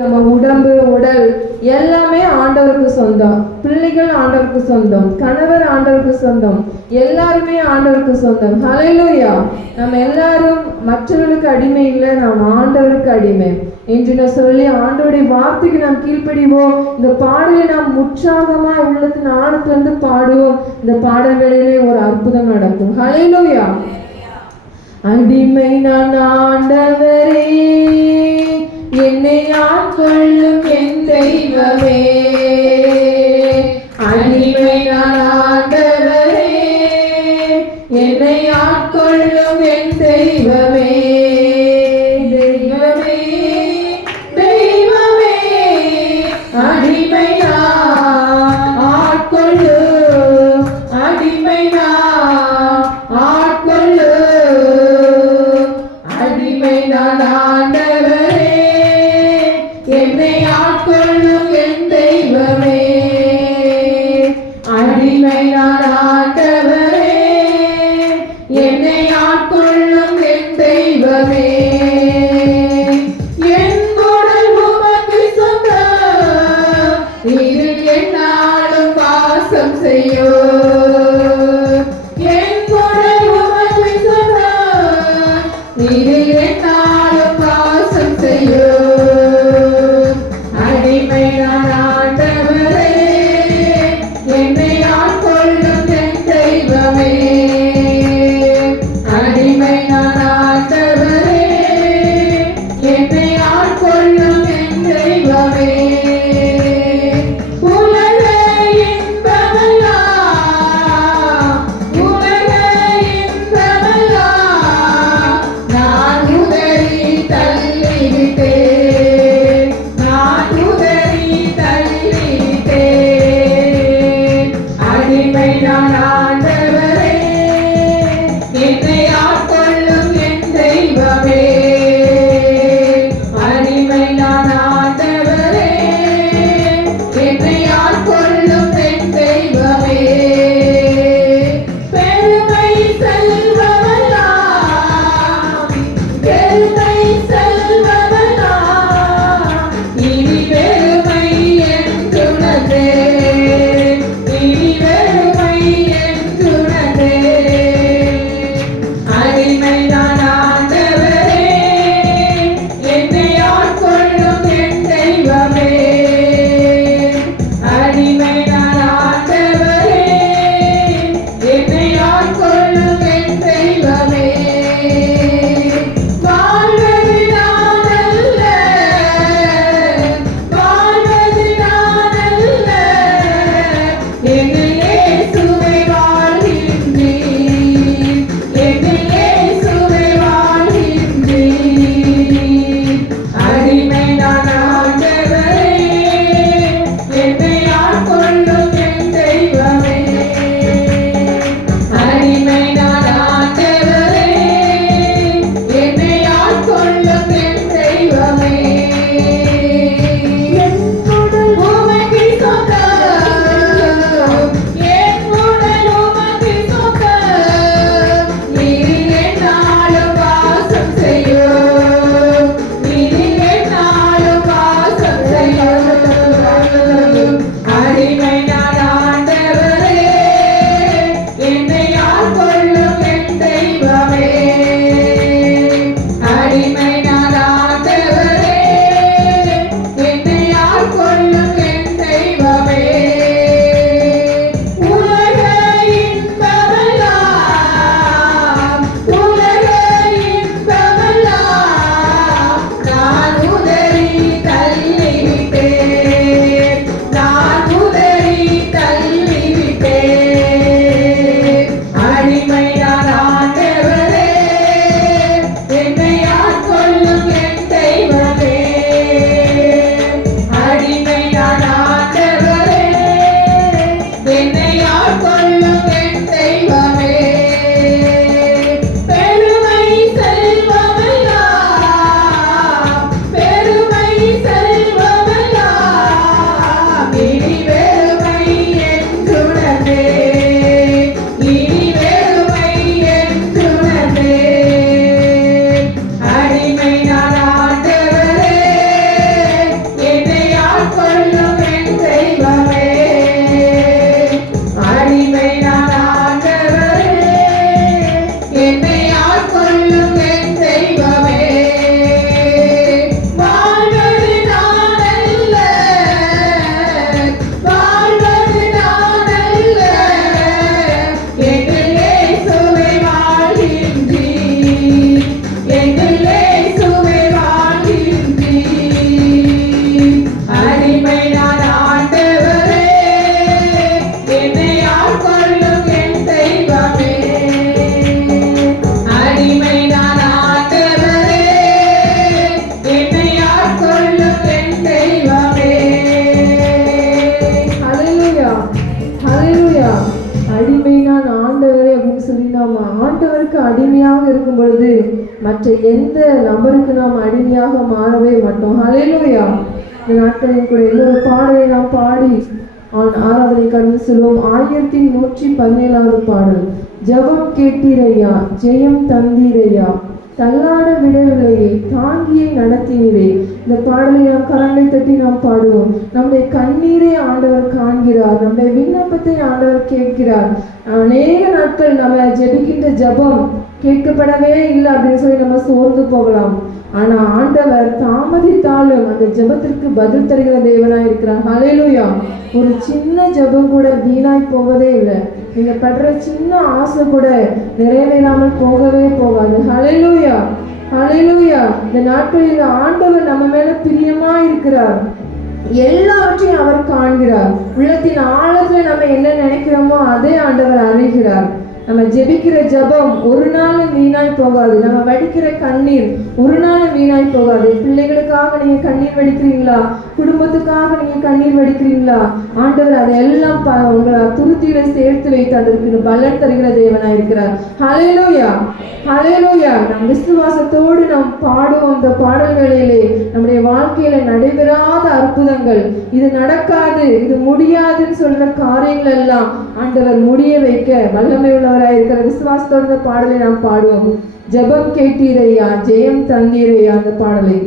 நம்ம உடம்பு உடல் எல்லாமே ஆண்டவருக்கு சொந்தம். பிள்ளைகள் ஆண்டவருக்கு சொந்தம், கணவர் ஆண்டவருக்கு சொந்தம், எல்லாருமே ஆண்டவருக்கு சொந்தம். ஹல்லேலூயா. நம்ம எல்லாரும் மற்றவர்களுக்கு அடிமை இல்லை, நாம் ஆண்டவருக்கு அடிமை என்று நான் சொல்லி ஆண்டவருடைய வார்த்தைக்கு நாம் கீழ்ப்படிவோம். இந்த பாடலை நாம் உற்சாகமா உள்ளத்தின் ஆழத்திலிருந்து பாடுவோம். இந்த பாடல்களிலே ஒரு அற்புதம் நடக்கும். ஹல்லேலூயா. அடிமை நான் ஆண்டவரே, என்னை ஆட்கொள்ளும் என் தெய்வமே. அடிமை நான் ஆண்டவரே, என்னை ஆட்கொள்ளும் என் தெய்வமே. தெய்வமே தெய்வமே அடிமை நான் ஆட்கொள்ளு, அடிமை நான் ஆட்கொள்ளு. அடிமை நான் ஆண்டவரே, என்னை ஆட்கொள்ளும் என் தெய்வமே. அடிமை நான் ஆண்டவரே, என்னை ஆட்கொள்ளும் என் தெய்வமே. என் உடல் உமக்கு சொந்தம், இதில் என்னாலும் வாசம் செய்யும். என் உடல் உமக்கு சொந்தம், இதில் என்னாலும் வாசம் செய்யும். அடிமை நான் ஆண்டவரே, என்னை ஆட்கொள்ளும் என் தெய்வமே. அடிமை நான் ஆண்டவரே, என்னை ஆட்கொள்ளும் என் தெய்வமே. உலக இன்பமெல்லாம், உலக இன்பமெல்லாம் நான் உதறி தள்ளிவிட்டேன், நான் உதறி தள்ளிவிட்டேன். அடிமை நான் ஆண்டவரே, என்னை ஆட்கொள்ளும் என் தெய்வமே. அடிமை நான் ஆண்டவரே, என்னை ஆட்கொள்ளும் என் தெய்வமே. பெருமை செல்வமெல்லாம், பெருமை செல்வமெல்லாம் இனி பெருமை என்றுணர்ந்தே, இனி பெருமை என்றுணர்ந்தே. அடிமை நான் ஆண்டவரே, என்னை ஆட்கொள்ளும் என் மற்ற எந்த நபருக்கு நாம் அடிமையாக மாறவே மாட்டோம். ஹல்லேலூயா. இந்த நாட்களில் கூட இன்னொரு பாடலை நாம் பாடி ஆராதனை கடந்து செல்வோம். 1117 பாடல். ஜெபம் கேட்டீரையா, ஜெயம் தந்தீரையா, தள்ளாட விடவில்லையே, தாங்கியை நடத்தினீரே. இந்த பாடலை நாம் கரங்களை தட்டி நாம் பாடுவோம். நம்முடைய கண்ணீரை ஆண்டவர் காண்கிறார், நம்முடைய விண்ணப்பத்தை ஆண்டவர் கேட்கிறார். அநேக நாட்கள் நம்ம ஜெபிக்கின்ற ஜெபம் கேட்கப்படவே இல்லை அப்படின்னு சொல்லி நம்ம சோர்ந்து போகலாம். ஆனா ஆண்டவர் தாமதித்தாலும் அந்த ஜெபத்திற்கு பதில் தருகிற தேவனாய் இருக்கிறார். ஹல்லேலூயா. ஒரு சின்ன ஜெபம் கூட வீணாய் போவதே இல்லை. நீங்க படுற சின்ன ஆசை கூட நிறைவேறாமல் போகவே போகாது. ஹல்லேலூயா, ஹல்லேலூயா. இந்த நாட்களில் ஆண்டவர் நம்ம மேல பிரியமா இருக்கிறார். எல்லாவற்றையும் அவர் காண்கிறார். உள்ளத்தின் ஆழத்துல நம்ம என்ன நினைக்கிறோமோ அதே ஆண்டவர் அறிகிறார். நம்ம ஜெபிக்கிற ஜெபம் ஒரு நாளும் வீணாய் போகாது. நம்ம வடிக்கிற கண்ணீர் ஒரு நாளும் வீணாய் போகாது. பிள்ளைகளுக்காக நீங்க கண்ணீர் வடிக்கிறீங்களா, குடும்பத்துக்காக நீங்க கண்ணீர் வடிக்கிறீங்களா, ஆண்டவர் அதையெல்லாம் உங்களை துருத்தியில சேர்த்து வைத்து அதற்கு பலன் தருகிற தேவனாய் இருக்கிறார். ஹல்லேலூயா, ஹல்லேலூயா. நம் விசுவாசத்தோடு நாம் பாடுவோம். இந்த பாடல் வேளையிலே நம்முடைய வாழ்க்கையில நடைபெறாத அற்புதங்கள், இது நடக்காது, இது முடியாதுன்னு சொல்ற காரியங்கள் எல்லாம் ஆண்டவர் முடிய வைக்க வல்லமை உள்ளவராய் இருக்கிற விசுவாசத்தோடு இந்த பாடலை நாம் பாடுவோம். ஜெபம் கேட்டீரையா, ஜெயம் தந்தீரையா. அந்த பாடலை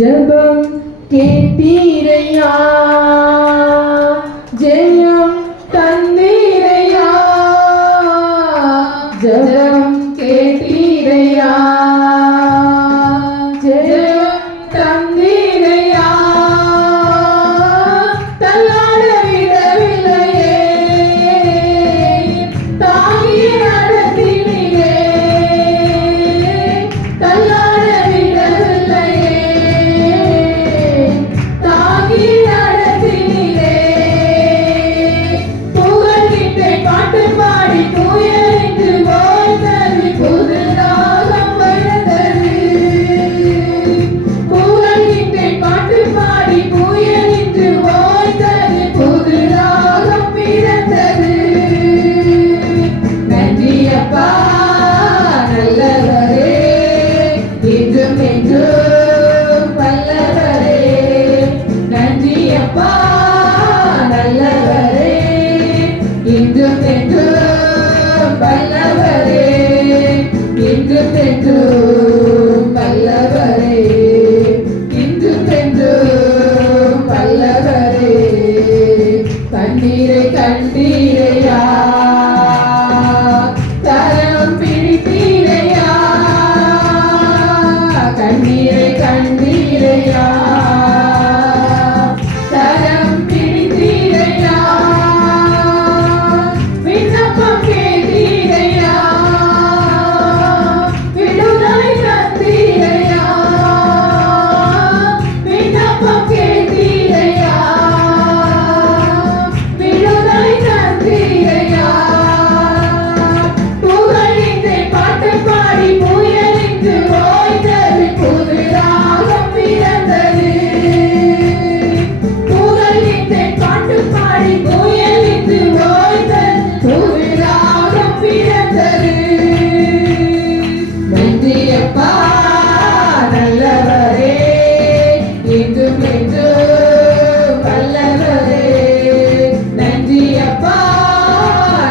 ஜெபம் கேட்டீரையா, ஜெயம் தந்தீரையா, ஜெபம் கேட்டீரையா, ஜெயம் தந்தீரையா, தள்ளாட விடவில்லையே, தாங்கி நடத்தினீரே, தள்ளாட விடவில்லையே, தாங்கி நடத்தினீரே. புகழ்கின்றேன் பாட்டு பாடி புயலின்று ஓய்ந்தது, புதுராகம் பிறந்தது. புகழ்கின்றேன் பாட்டு பாடி புயலின்று ஓய்ந்தது, புதுராகம் பிறந்தது. நன்றி அப்பா நல்லவரே, இன்றும் என்றும் வல்லவரே. நன்றி அப்பா நல்லவரே, இன்றும் என்றும் வல்லவரே, இன்றும் என்றும் வல்லவரே, இன்றும் என்றும் வல்லவரே. கண்ணீரை கண்டீரையா, கரம் பிடித்தீரையா, கண்ணீரை கண்டீரையா, கரம் பிடித்தீரையா, விண்ணப்பம் கேட்டீரையா, விடுதலை தந்தீரையா, விண்ணப்பம் கேட்டீரையா, விடுதலை தந்தீரையா. புகழின்றேன் பாட்டு பாடி புயலின்று ஓய்ந்தது, புதுராகம் பிறந்தது. புகழின்றேன் பாட்டு பாடி புயலின்று ஓய்ந்தது, புதுராகம் பிறந்தது. நன்றி அப்பா நல்லவரே, இன்றும் என்றும் வல்லவரே. நன்றி அப்பா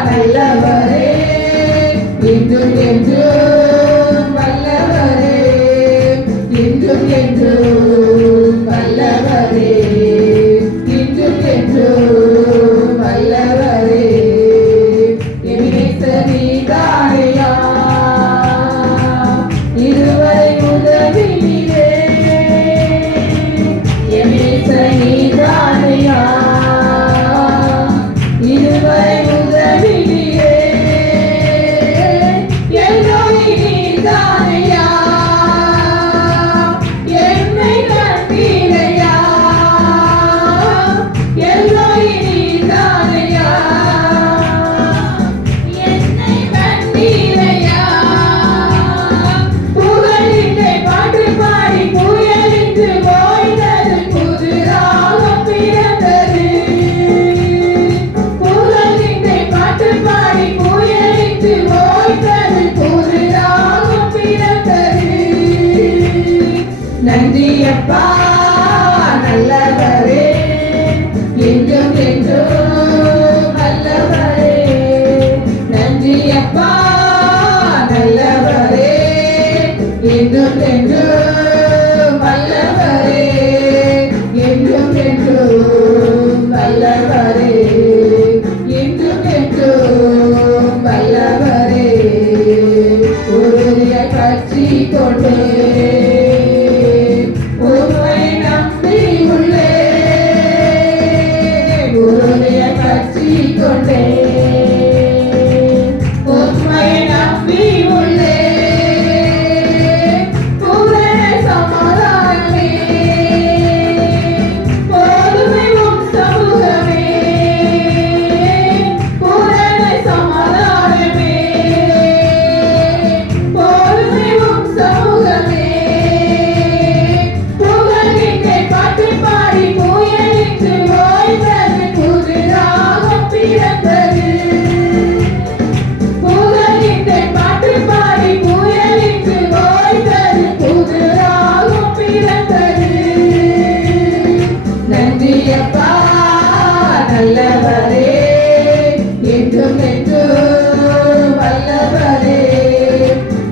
நல்லவரே, இன்றும் என்றும் வல்லவரே, இன்றும் என்றும் வல்லவரே, இன்றும் என்றும் வல்லவரே. எபினேசர் நீதானையா, இதுவரை உதவினீரே. எபினேசர் நல்லவரே, என்றும் என்றும் வல்லவரே.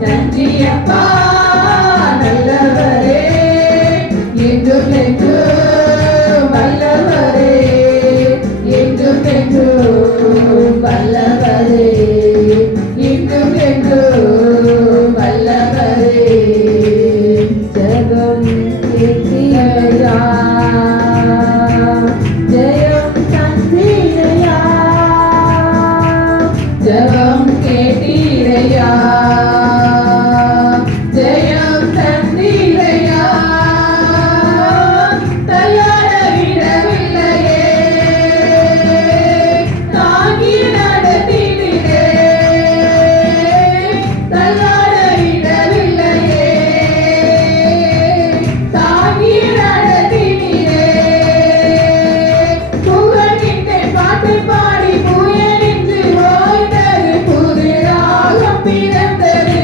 நன்றி அப்பா, நல்லவரே, என்றும் என்றும் வல்லவரே, என்றும் என்றும் வல்லவரே, என்றும் என்றும் வல்லவரே. ஜெபம் கேட்டீரையா, ஜெயம் தந்தீரையா, ஜெபம் கேட்டீரையா, ஜெயம் தந்தீரையா. தள்ளாட விடவில்லையே, தாங்கி நடத்தினீரே. தள்ளாட விடவில்லையே, தாங்கி நடத்தினீரே. புகழ்கின்றேன் பாட்டு பாடி புயலின்று ஓய்ந்தது, புது ராகம் பிறந்தது.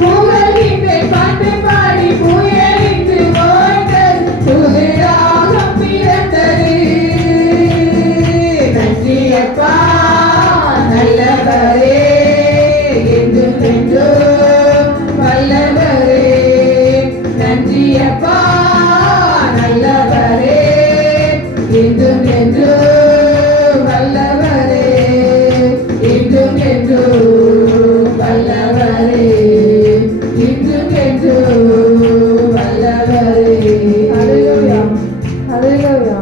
புகழ்கின்றேன் பாட்டு பாடி புயலின்று ஓய்ந்தது, புது ராகம் பிறந்தது. நன்றி அப்பா, நல்லவரே, என்றும் என்றும் வல்லவரே. நன்றி அப்பா, நல்லவரே, என்றும் என்றும் வல்லவரே, என்றும் என்றும் வல்லவரே, என்றும் என்றும் வல்லவரே. ஹல்லேலூயா, ஹல்லேலூயா.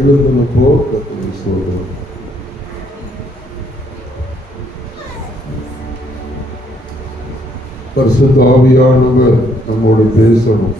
எழுந்திருப்போ கர்த்தரை ஸ்தோத்திரம். பரிசுத்த ஆவியானவர் நம்மோடு பேசணும்.